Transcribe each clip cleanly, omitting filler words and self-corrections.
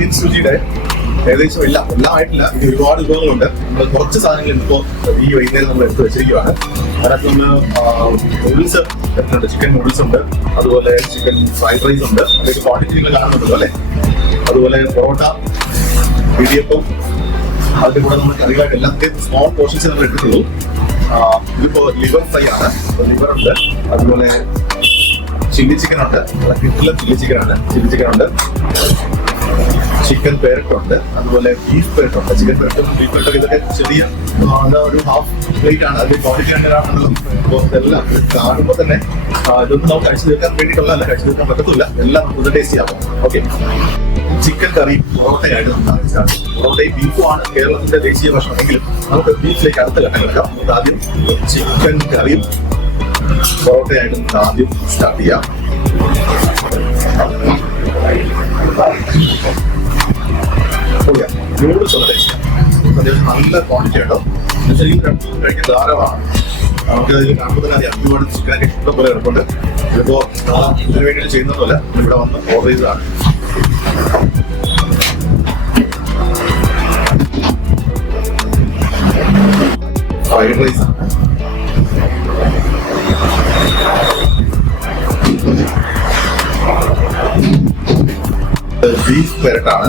രുചിയുടെ ഏകദേശം എല്ലാം ആയിട്ടില്ല. ഇനി ഒരുപാട് വിഭവങ്ങളുണ്ട്. നമ്മൾ കുറച്ച് സാധനങ്ങൾ ഇപ്പോൾ ഈ വൈകുന്നേരം നമ്മൾ എടുത്ത് വെച്ചിരിക്കുകയാണ്. അതിനകത്ത് നമ്മൾ നൂഡിൽസ് എടുത്തിട്ടുണ്ട്. ചിക്കൻ നൂഡിൽസ് ഉണ്ട്, അതുപോലെ ചിക്കൻ ഫ്രൈഡ് റൈസ് ഉണ്ട്. അതൊരു ക്വാണ്ടിറ്റി നിങ്ങൾ കാണുന്നുണ്ടല്ലോ അല്ലേ. അതുപോലെ പൊറോട്ട, ഇടിയപ്പം, അതിന്റെ കൂടെ നമ്മൾ കറികളായിട്ട് എല്ലാത്തിൻ്റെയും സ്മോൾ പോർഷൻസ് നമ്മൾ എടുത്തിട്ടുള്ളൂ. ഇതിപ്പോ ലിവർ ഫ്രൈ ആണ്, ലിവർ ഉണ്ട്. അതുപോലെ ചില്ലി ചിക്കൻ ഉണ്ട്, കിട്ടില്ല ചില്ലി ചിക്കൻ ആണ്. ചില്ലി ചിക്കൻ ഉണ്ട്, ചിക്കൻ പെരട്ട് ഉണ്ട്, അതുപോലെ ബീഫ് പെരട്ട് ഉണ്ട്. ചിക്കൻ പെരട്ടും ബീഫ് പെരട്ടൊക്കെ ഇതൊക്കെ ചെറിയ ഒരു ഹാഫ് പ്ലേറ്റ് ആണ്. അതിന്റെ ക്വാളിറ്റി ആണല്ലോ. അപ്പോൾ ഇതെല്ലാം കാണുമ്പോൾ തന്നെ ഇതൊന്നും നമുക്ക് കഴിച്ചു തീർക്കാൻ വേണ്ടിയിട്ടുള്ളതല്ല, കഴിച്ചു തീർക്കാൻ പറ്റത്തില്ല. എല്ലാം നമുക്ക് ടേസ്റ്റ് ചെയ്യാം. ഓക്കെ, ചിക്കൻ കറി പൊറോട്ടയായിട്ട് നമുക്ക് സ്റ്റാർട്ട് ചെയ്യാം. പൊറോട്ടയും ബീഫുമാണ് കേരളത്തിന്റെ ദേശീയ ഭക്ഷണമെങ്കിലും നമുക്ക് ബീഫിലേക്ക് അടുത്ത ഘട്ടം എടുക്കാം. നമുക്ക് ആദ്യം ചിക്കൻ കറിയും പൊറോട്ടയായിട്ട് നമുക്ക് ആദ്യം സ്റ്റാർട്ട് ചെയ്യാം. നൂഡിൽസ് ഒന്ന് ടേസ്റ്റ് ചെയ്യാം. അത്യാവശ്യം നല്ല ക്വാണ്ടിറ്റി ഉണ്ടോ ശരിക്കും കഴിക്കാൻ ധാരാളമാണ്. നമുക്ക് അതിൽ കാണുമ്പോൾ തന്നെ അത് ഒരുപാട് ചിക്കനൊക്കെ ഇഷ്ടം പോലെ കിടപ്പുണ്ട്. ഇതിപ്പോ ഇതിനു വേണ്ടിയിട്ട് ചെയ്യുന്നതല്ല, ഇവിടെ വന്ന് ഓർഡർ ചെയ്തതാണ്. ഫ്രൈഡ് റൈസ് ആണ്, ബീഫ് പെരട്ടാണ്.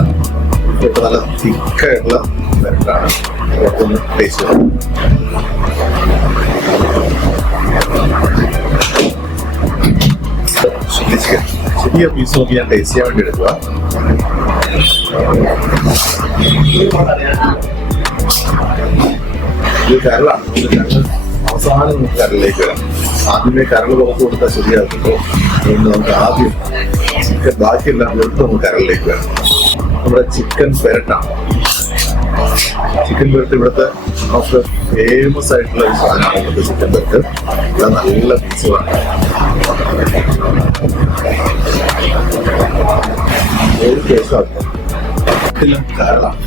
ഇപ്പൊ നല്ല തിക്കായിട്ടുള്ള പെരട്ടാണ്. ഒന്ന് ടേസ്റ്റ് ചെയ്യാം. ചില്ലി ചിക്കൻ ചെറിയ പീസ് നോക്കി ഞാൻ ടേസ്റ്റ് ചെയ്യാൻ വേണ്ടി എടുക്കുക. ഇത് കരളാണ്. ഇത് കരൾ അവസാനം നമുക്ക് കരളിലേക്ക് വരാം. ആദ്യമേ കരൾ പുറത്ത് കൊടുത്താൽ ശരിയാകുമ്പോൾ അതുകൊണ്ട് നമുക്ക് ആദ്യം ചിക്കൻ ബാക്കിയെല്ലാം എടുത്ത് നമുക്ക് കരളിലേക്ക് വരാം. നമ്മുടെ ചിക്കൻ പെരട്ടാണ്. ചിക്കൻ പെരട്ട് ഇവിടുത്തെ നമുക്ക് ഫേമസ് ആയിട്ടുള്ള ഒരു സാധനമാണ്. ഇവിടുത്തെ ചിക്കൻ പെരട്ട് ഇവിടെ നല്ല പീസുകളാണ്. ഒരു കേസാണ് കരളാണ്.